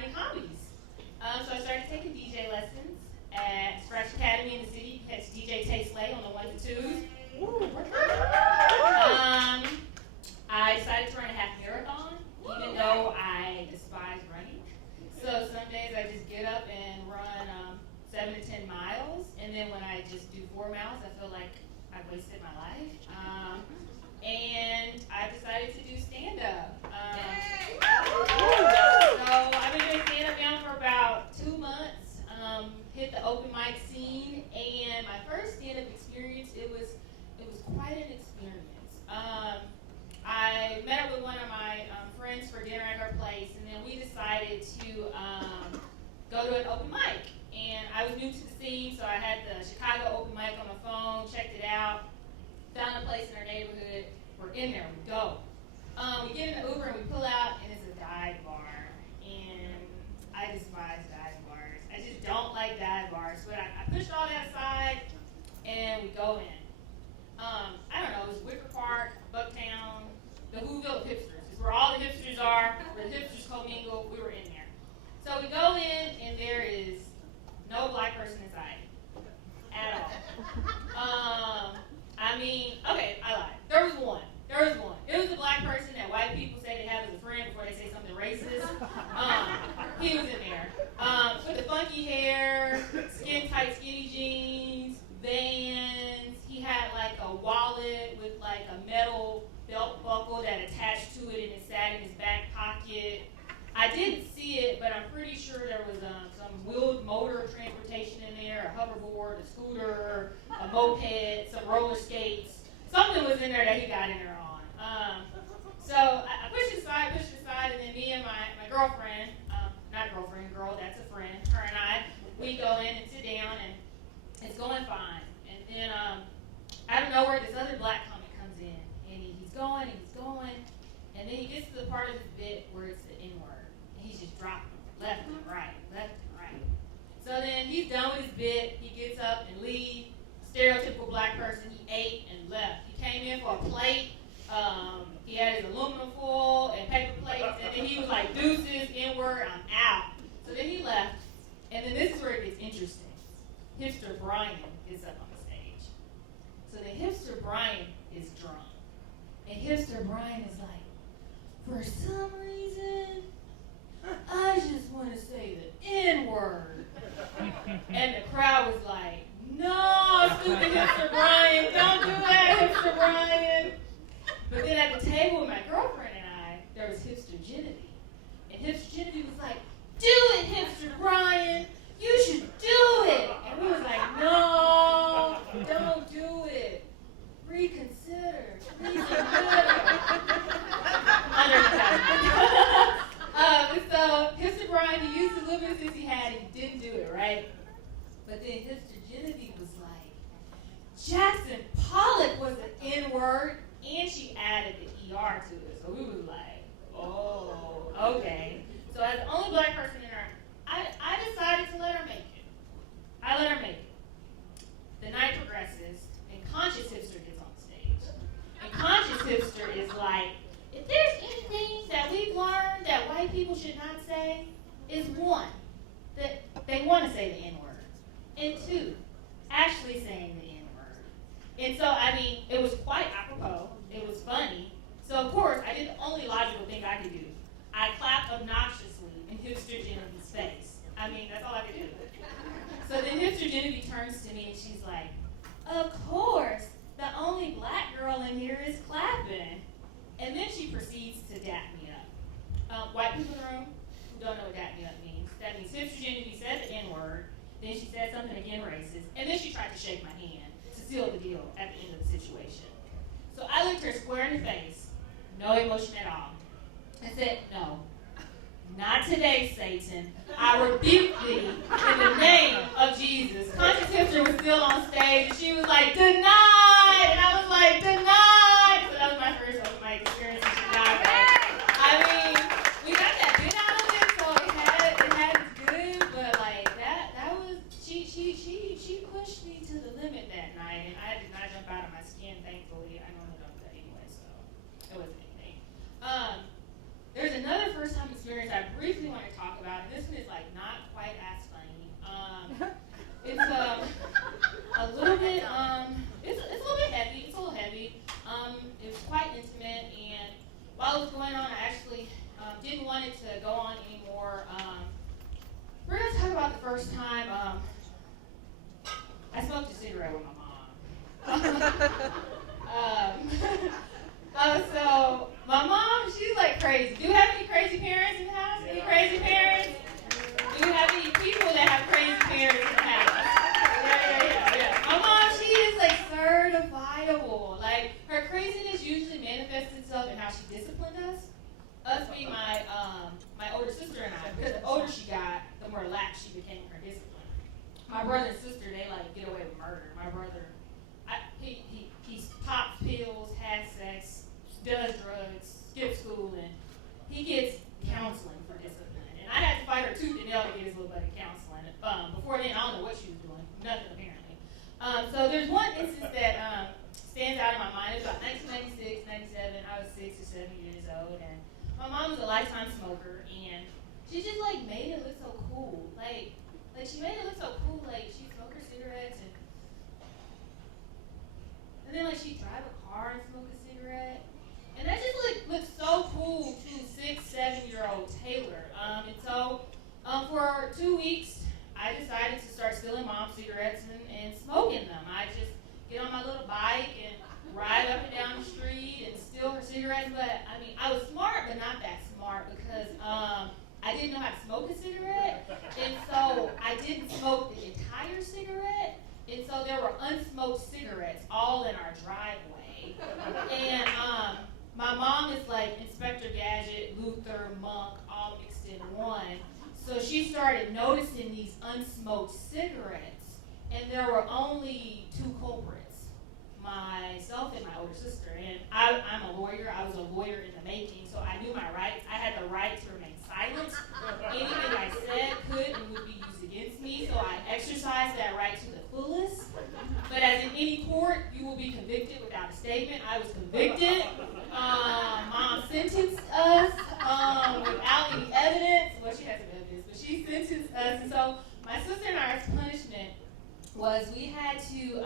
finding hobbies. So I started taking DJ lessons at Scratch Academy in the city. Had DJ Tayler on the 1s and 2s. I decided to run a half marathon, even though I despise running. So some days I just get up and run 7 to 10 miles, and then when I just do 4 miles, I feel like I've wasted my life. And I decided to do stand-up. So I've been doing stand-up now for about 2 months. Hit the open mic scene, and my first stand-up experience, it was quite an experience. I met up with one of my friends for dinner at her place, and then we decided to go to an open mic. And I was new to the scene, so I had the Chicago open mic on my phone, checked it out, found a place in our neighborhood. We're in there, we go. We get in the Uber and we pull out, and it's a dive bar. And I despise dive bars. I just don't like dive bars. But I pushed all that aside, and we go in. I don't know, it was Wicker Park, Bucktown, the Whoville of hipsters. It's where all the hipsters are, where the hipsters commingle. We were in there. So we go in, and there is no black person inside at all. Okay, I lied. There was one. It was a black person that white people say they have as a friend before they say something racist. He was in there. With the funky hair, skin-tight skinny jeans, Vans. He had like a wallet with like a metal belt buckle that attached to it and it sat in his back pocket. I didn't see it, but I'm pretty sure there was some wheeled motor transportation in there, a hoverboard, a scooter, a moped, some roller skates. Something was in there that he got in there on. So I pushed it aside, and then me and my girlfriend, not girlfriend, girl, that's a friend, her and I, we go in and sit down, and it's going fine. And then out of nowhere, this other black comic comes in, and he's going, and then he gets to the part of his bit where it's the N-word, and he's just dropping left and right. So then he's done with his bit, he gets up and leaves. Stereotypical black person, he ate and left. He came in for a plate, he had his aluminum foil and paper plates, and then he was like, deuces, N-word, I'm out. So then he left, and then this is where it gets interesting. Hipster Brian gets up on the stage. So then Hipster Brian is drunk. And Hipster Brian is like, for some reason, I just want to say the N-word. And the crowd was like, no, stupid Hipster Brian, don't do that, Hipster Brian. But then at the table with my girlfriend and I, there was Hipster Genevieve. And Hipster Genevieve was like, do it, Hipster Brian, you should do it. And we was like, no, don't do it. Reconsider. So Hipster Brian, he used the little bit of sense he had, and he didn't do it, right? But then Hipster Genevieve was like, Jackson Pollock was an N-word, and she added the ER to it. So we was like, oh, okay. So as the only black person in her, I decided to let her make it. I let her make it. The night progresses, and Conscious Hipster gets on stage. And Conscious Hipster is like, if there's anything that we've learned that white people should not say, is one, that they want to say the N-word. And two, actually saying the N-word. And so, it was quite apropos. It was funny. So, of course, I did the only logical thing I could do. I clapped obnoxiously in Hipster Genevieve's face. That's all I could do. So then Hipster Genevieve turns to me and she's like, of course, the only black girl in here is clapping. And then she proceeds to dap me up. White people in the room who don't know what dap me up means. That means Hipster Genevieve said the N-word, then she said something again racist, and then she tried to shake my hand to seal the deal at the end of the situation. So I looked her square in the face, no emotion at all, and said, no, not today, Satan. I rebuke thee in the name of Jesus. Conscious Hipster was still on stage, and she was like, denied! And I was like, denied! So that was my first open mic experience in Chicago. We got that bit out of it, so it had its good, but that was, she pushed me to the limit that night, and I did not jump out of my skin, thankfully. I normally don't do that anyway, so it wasn't anything. There's another first time experience I briefly want to talk about, and first time I smoked a cigarette with my mom. So my mom, she's like crazy. Do you have any crazy parents in the house? Any crazy parents? Do you have any people that have crazy parents in the house? Yeah. My mom, she is like certifiable. Like her craziness usually manifests itself in how she disciplined us. Us being my older sister and I, because the older she got, the more lax she became in her discipline. My brother and sister, they like get away with murder. My brother, he pops pills, has sex, does drugs, skips school, and he gets counseling for discipline. And I had to fight her tooth and nail to get his little buddy counseling. Before then, I don't know what she was doing. Nothing, apparently. So there's one instance that stands out in my mind. It was about 1996, 97. I was 6 or 7 years old, and my mom was a lifetime smoker, and she just like made it look so cool. Like she made it look so cool. Like she smoked her cigarettes, and then like she'd drive a car and smoke a cigarette. And that just looked so cool to 6, 7-year-old Tayler. And so for 2 weeks, I decided to start stealing mom's cigarettes and smoking them. I just get on my little bike and ride up and down the street and steal her cigarettes. But I mean, I was smart, but not that smart because I didn't know how to smoke a cigarette. And so I didn't smoke the entire cigarette. And so there were unsmoked cigarettes all in our driveway. And my mom is like Inspector Gadget, Luther, Monk, all mixed in one. So she started noticing these unsmoked cigarettes, and there were only 2 culprits, myself and my older sister. And I'm a lawyer. I was a lawyer in the making, so I knew my rights. I had the right to remain silent. Anything I said could and would be used against me, so I exercised that right to the fullest. But as in any court, you will be convicted without a statement. I was convicted. Mom sentenced us without any evidence. Well, she had some evidence, but she sentenced us. And so my sister and I's punishment was we had to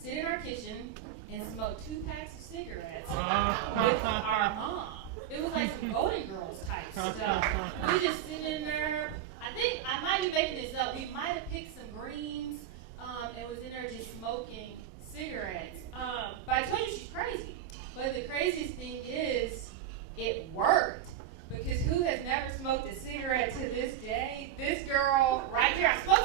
sit in our kitchen and smoke 2 packs of cigarettes with our mom. It was like some Golden Girls type stuff. We just sitting in there. I think I might be making this up. We might have picked some greens and was in there just smoking cigarettes. But I told you she's crazy. But the craziest thing is, it worked. Because who has never smoked a cigarette to this day? This girl right here, I smoked